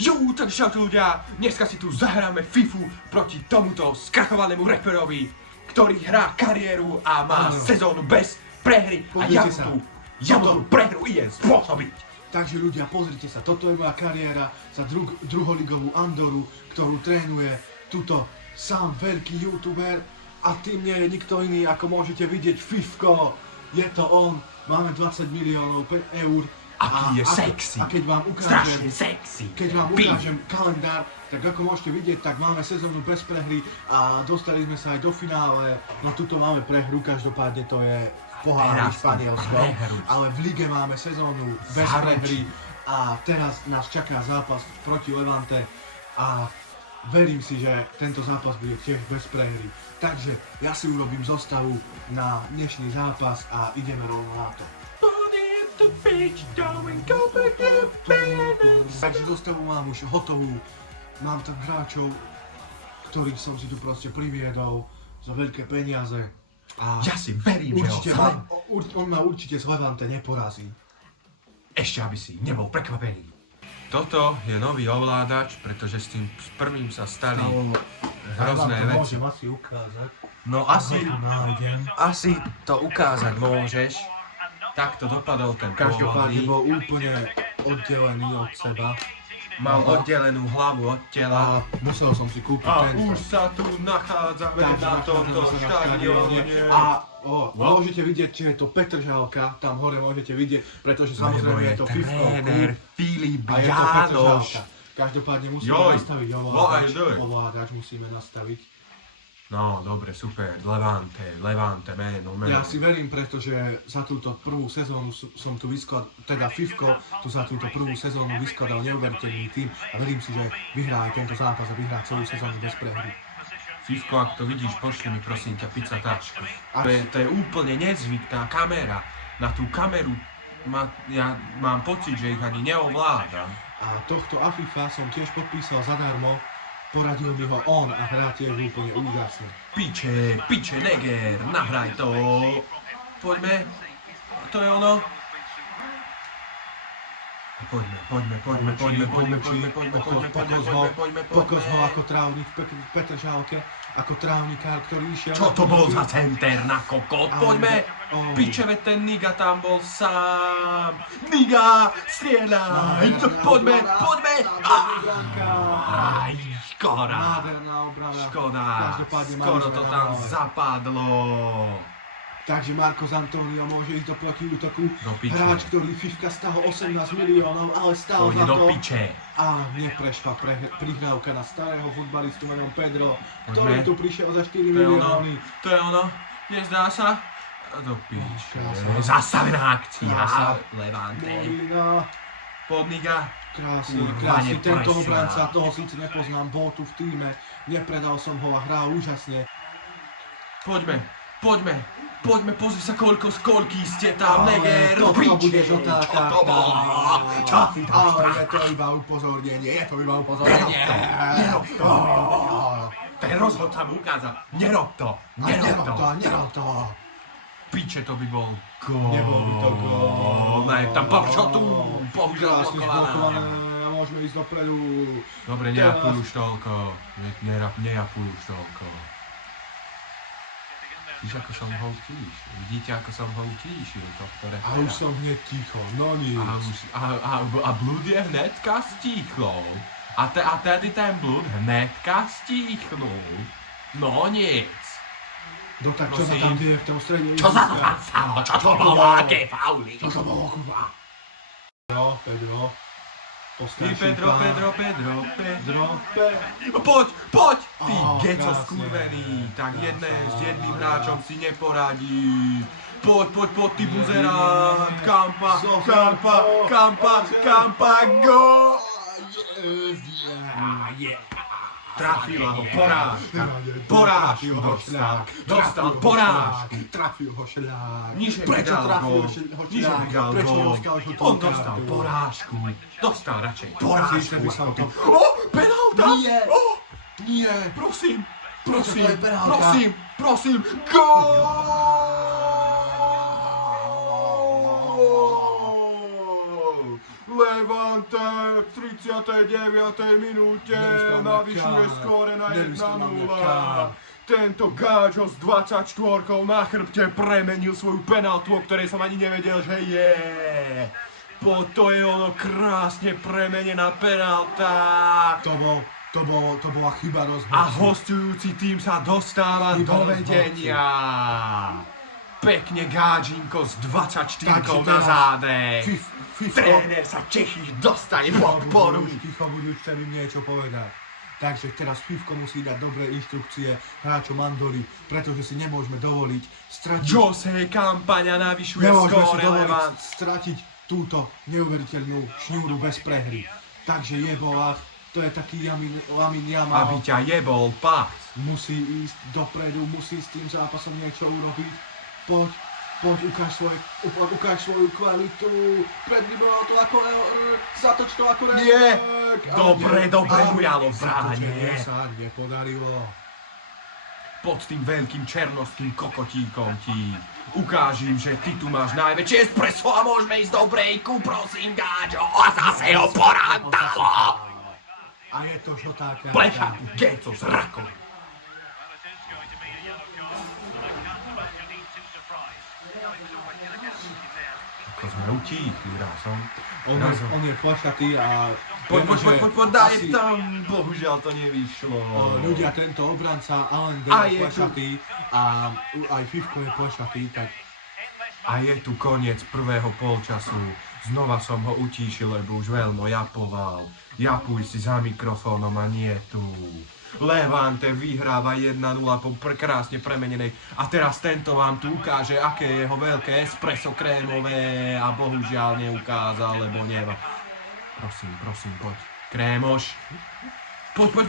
Takže čaute ľudia, dneska si tu zahráme FIFU proti tomuto skrachovanému reperovi, ktorý hrá kariéru a má sezónu bez prehry a ja mu tú prehru idem spôsobiť. Takže ľudia, pozrite sa, toto je moja kariéra za druholigovú Andoru, ktorú trénuje tuto sám veľký youtuber a tým nie je nikto iný, ako môžete vidieť, Fifko. Je to on, máme 20 miliónov eur. Aký je sexy, a keď vám strašne sexy. Keď vám ukážem kalendár, tak ako môžete vidieť, tak máme sezónu bez prehry a dostali sme sa aj do finále. No tuto máme prehru, každopádne to je pohár Španielsko, ale v lige máme sezónu bez prehry a teraz nás čaká zápas proti Levante a verím si, že tento zápas bude tiež bez prehry. Takže ja si urobím zostavu na dnešný zápas a ideme rovno na to. Takže zostavu mám už hotovú, mám tam hráčov, ktorých som si tu proste priviedol za veľké peniaze. A ja si verím, že on ma určite z Levante neporazí. Ešte aby si nebol prekvapený. Toto je nový ovládač, pretože s tým prvým sa stali hrozné veci. Môžem asi ukázať. No asi to ukázať môžeš. Takto dopadol ten Každopádne pôvodný. bol úplne oddelený od seba. Mal oddelenú hlavu od tela. A musel som si kúpiť A tento. už sa tu nachádzame na tomto štadióne. A môžete vidieť, že je to Petržalka, tam hore môžete vidieť, pretože samozrejme je to Fifko klub. Filip A je to Jánoš. Petržalka. Každopádne musíme nastaviť ovládač. Joj. Ovládač musíme nastaviť. No, dobre, super. Levante, meno. Ja si verím, pretože za túto prvú sezónu som tu vyskladal, teda Fifko tu za túto prvú sezónu vyskladal neuveriteľný tým a verím si, že vyhrá aj tento zápas a vyhrá celú sezónu bez prehry. Fifko, ak to vidíš, pošli mi prosím ťa pizza tačku. To je úplne nezvyklá kamera. Na tú kameru ja mám pocit, že ich ani neovládam. A tohto Afifa som tiež podpísal zadarmo. Poradil mi ho on a hrá tiež úplne úžasne. Piče, Neger, nahraj to. Poďme, to je ono. Poďme. Pokos ho ako trávnik v Petržalke, ako trávnikár, ktorý išiel... Čo to bol za center na kokot? Poďme. Piče, veď ten Niga tam bol sám. Niga, strieľaj. Poďme. Aj, škoda. Nádherná obrana. Škoda, Každopádne skoro mali to sme tam nahrávať. zapadlo. Takže Marcos Antonio môže ísť do protiútoku. Do piče. Hráč, ktorý Fifka stáho 18 miliónov, ale stál Pôjde za do to. piče. A neprešla prihrávka na starého futbalistu menom Pedro, ktorý tu prišiel za 4 milióny. To je ono. Nezdá sa? Do piče. Krása. Zastavená akcia. Krása. Levante. Molina. Podniga. Krásny, Kurva, krásny. Tento neprešla. obranca, toho síce nepoznám, bol tu v týme. Nepredal som ho a hral úžasne. Poďme, pozri sa koľký ste tam, Ale Neger, toto piče, bude žltá čo karta. to bolo? Čo si tam Ale strach? je to iba upozornenie, Nerob to. Ten rozhodca mu ukázal, nerob to. Nerob to. Piče, to by bol gól. Nebol by to gól. Ne, tam tu, bohužiaľ Krásne blokovaná. zblokované a môžeme ísť dopredu. Dobre, nejapuj už toľko. Nejapuj už toľko. Víš, ako som ho utíšil? Vidíte, ako som ho utíšil tohto A repera? už som hneď ticho, no nic. A blud je hnedka stíchlou. A tedy ten blud hnedka stíchnul. No nic. No tak čo sa tam deje v tom strede? Čo sa to tam stalo? Čo to bolo? Aké fauly? Čo to bolo, kurva? Pedro. Ty, Pedro. Poď! Ty, geco krásne. skurvený. Tak s jedným hráčom si neporadí. Poď, ty buzerant. Kampa, go! Trafila ho, porážku dostal porážku. Trafil ho šľák. Prečo trafil ho šľák? On dostal kartu? porážku. Dostal radšej Síce porážku. by som to... Penálta! Nie! Prosím, to je penálta? gól! Levante v 39. minúte navyšuje skóre na 1-0. Tento gáčo s 24 na chrbte premenil svoju penaltu, o ktorej som ani nevedel, že je. To je ono krásne premenená penalta. To bola chyba rozhodcu. A hostujúci tým sa dostáva do vedenia. Pekne Gáčinko s 24 na zádech. Tréner sa Čechy dostane podporu. Ticho buď, chcem im niečo povedať. Takže teraz Fifko musí dať dobré inštrukcie hráčom Andory, pretože si nemôžeme dovoliť stratiť... Jose Campaňa navyšuje Nemôžeme si skóre dovoliť Levante. stratiť túto neuveriteľnú šňúru bez prehry. Takže Jebolách, to je taký Lamin Jamal. Aby ťa jebol pás. Musí ísť dopredu, musí s tým zápasom niečo urobiť. Poď, ukáž svoju kvalitu. Pred ním bolo to ako zatoč to ako Nie. Remek. Dobre ujalo v bráne. Sa nepodarilo. Pod tým veľkým černoským kokotíkom ti ukážim, že ty tu máš najväčšie espresso a môžeme ísť do breaku, prosím, Gáčo. A zase ho porantalo. A je to žltá karta. Plešatý geco s rakom. Ako sme utíchli razom. On je plešatý a... Poď, daj tam. Bohužiaľ to nevyšlo. Ľudia, tento obranca Alain A je je plešatý a aj Fifko je plešatý, tak... A je tu koniec prvého polčasu. Znova som ho utíšil, lebo už veľmi japoval. Japuj si za mikrofónom a nie tu. Levante vyhráva 1-0 po krásne premenenej. A teraz tento vám tu ukáže, aké je jeho veľké espresso krémové. A bohužiaľ neukázal, lebo neva. Prosím, poď. Krémoš. Poď,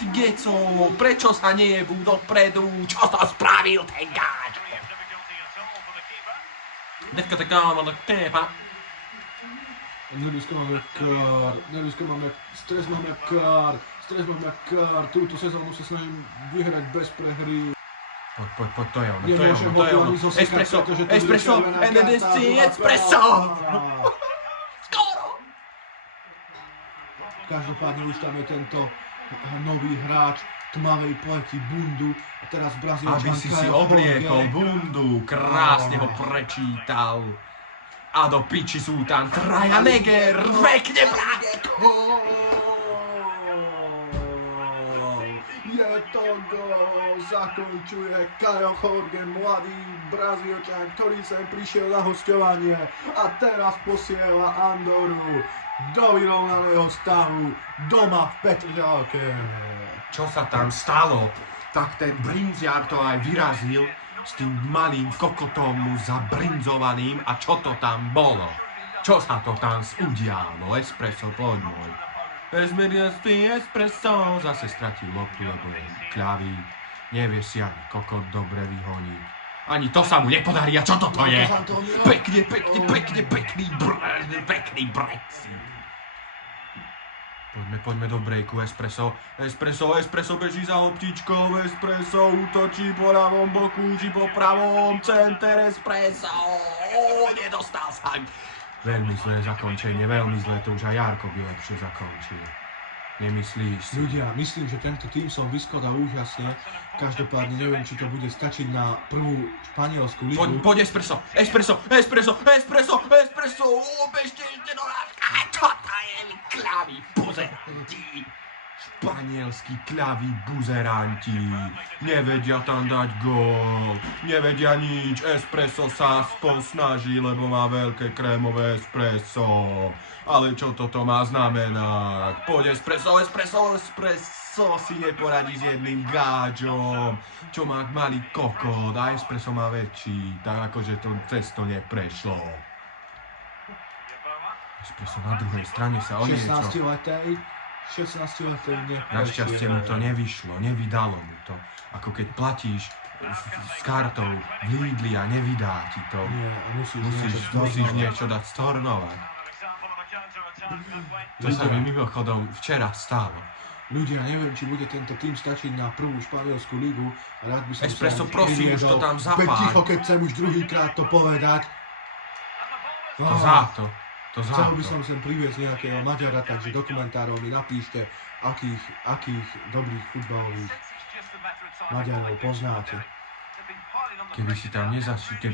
ty geco. Prečo sa nejebú dopredu? Čo to spravil ten gáč? Detka taká, ale tépa. Dneska máme stres máme kár, túto sezónu sa snažím vyhrať bez prehry. Poď, to je ono. Espresso, Skoro! Každopádne už tam je tento nový hráč tmavej pleti Bundu a teraz Brazílčan. Aby si obliekol Bundu, krásne ho prečítal. A do piči sú tam traja Neger, pekne bránko! Je to gól, zakončuje Caio Jorge, mladý Brazílčan, ktorý sem prišiel na hosťovanie a teraz posiela Andoru do vyrovnaného stavu doma v Petržalke. Čo sa tam stalo? Tak ten brinziar to aj vyrazil s tým malým kokotom zabrinzovaným a čo to tam bolo? Čo sa to tam udialo? Espresso, poď môj. Espresso, zase stratil loptu, lebo je kľavý. Nevie si ani kokot dobre vyhoniť. Ani to sa mu nepodarí, a čo toto je? Pekný brexit. Poďme do breaku, Espresso beží za loptičkou, Espresso útočí po ľavom boku, či po pravom, center Espresso, nedostal sa. Veľmi zlé zakončenie, veľmi zlé, to už aj Jarko by lepšie zakončil. Nemyslíš si? Ľudia, myslím, že tento tým som vyskladal úžasne, každopádne neviem, či to bude stačiť na prvú španielsku ligu. Poď Espresso, bežte ešte do látka, čo to je vy kľaví buzeranti? Španielskí kľaví buzeranti, nevedia tam dať gól, nevedia nič, Espresso sa snaží, lebo má veľké krémové espresso. Ale čo toto má znamenať? Poď Espresso si neporadí s jedným gáčom, čo má malý kokot a Espresso má väčší, tak akože to cesto neprešlo. Espresso na druhej strane sa o niečo... 16-letej neprešlo. Našťastie mu to nevyšlo, nevydalo mu to. Ako keď platíš s kartou v Lidli a nevydá ti to. Nie, musíš niečo dať stornovať. To sa mi mimochodom včera stalo. Ľudia, neviem, či bude tento tým stačiť na prvú španielsku ligu. Rád by som Espresso, prosím, už to tam zapáľ. Ticho, keď chcem už druhýkrát to povedať. To za to. Chcel by som sem priviesť nejakého Maďara, takže do komentárov mi napíšte, akých dobrých futbalových Maďarov poznáte. Keby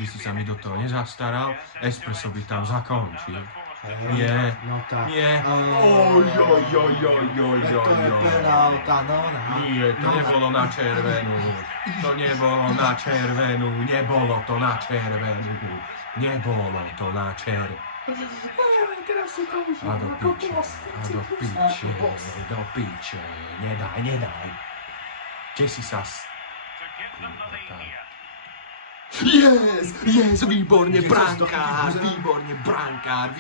si sa mi do toho nezastaral, Espresso by tam zakončil. Nie. No tak. Nie. To je penálta, no. Nie, to nebolo na červenú. To nebolo na červenú. Nebolo to na červenú. Nebolo to na červenú. A do piče. Nedaj. Kde si sa... Yes, výborne brankár,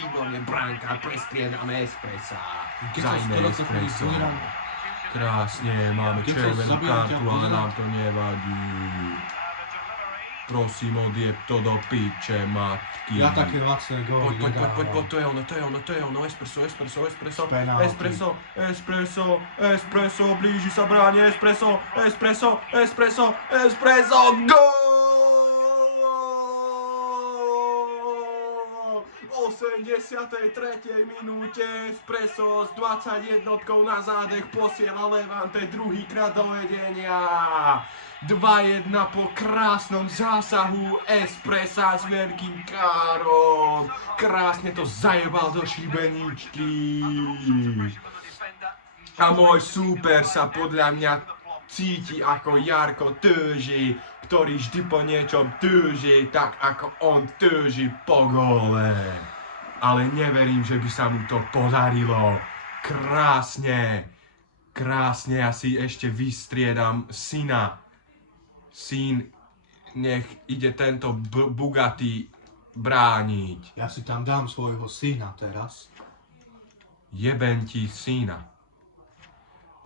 prestriedame Espressa. Zajme Espresso. Krásne, máme červenú kartu, ale nám to nevadí. Prosím, odjeb to do piče, matky. Ja také lacné góly nedám. Poď, to je ono, Espresso. Penálty. Espresso, blíži sa bráne, Espresso, gól! 83. minúte Espresso s 21 na zádech posiela Levante druhýkrát do vedenia. 2-1 po krásnom zásahu Espressa s veľkým károm. Krásne to zajebal do šibeničky. A môj súper sa podľa mňa cíti ako Jarko Töži, ktorý vždy po niečom túži, tak ako on túži po góle. Ale neverím, že by sa mu to podarilo. Krásne ja si ešte vystriedam syna. Syn, nech ide tento Bugatti brániť. Ja si tam dám svojho syna teraz. Jeben ti syna.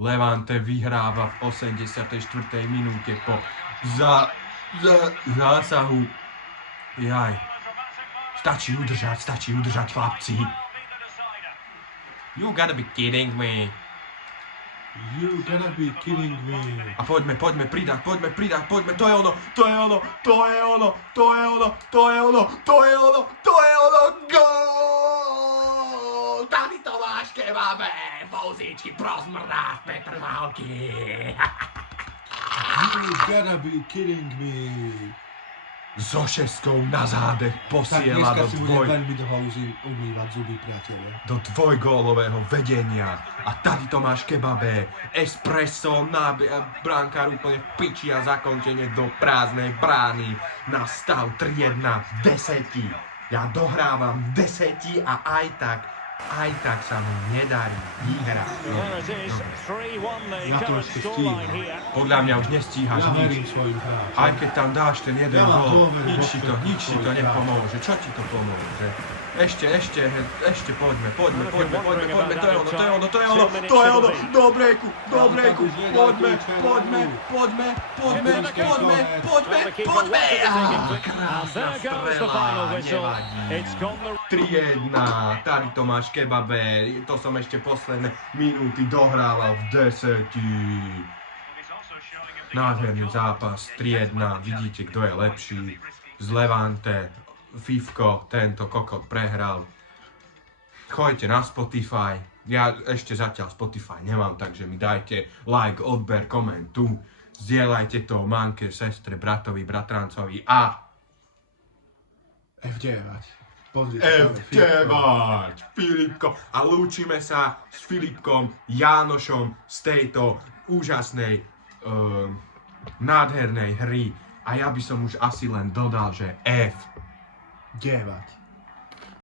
Levante vyhráva v 84. minúte po zásahu. Jaj. Stačí udržať, chlapci. You gotta be kidding me. A poďme pridať, to je ono, gól! Tady Tomáš Kebabe, Fouzíčky prozmrdá v Petrvalky. You gotta be kidding me. So šestkou na zádech posiela Tak dneska si budem veľmi dlho umývať zuby, priatelia. do dvojgólového vedenia. A tady Tomáš Kebabe, Espresso, brankár úplne v piči a zakončenie do prázdnej brány na stav 3-1 v 10. Ja dohrávam v 10 a aj tak sa mi nedarí vyhrať. Ja to ešte stíham. Podľa mňa už nestíhaš Ja nič. verím svojim hráčom. Aj keď tam dáš ten jeden Ja mám gól, dôveru nič ti to vo nepomôže. Čo ti to pomôže? Ešte, poďme, to je ono, do breaku, poďme. Krásna strela, nevadí. 3-1, tady Tomáš Kebabe, to som ešte posledné minúty dohrával v 10. Nádherný zápas, 3-1, vidíte, kto je lepší. Z Levante, Fifko, tento kokot prehral. Choďte na Spotify, ja ešte zatiaľ Spotify nemám, takže mi dajte like, odber, koment tu. Zdieľajte to mamke, sestre, bratovi, bratrancovi a F9. F9, Filipko. A lúčime sa s Filipkom Jánošom z tejto úžasnej, nádhernej hry. A ja by som už asi len dodal, že F9.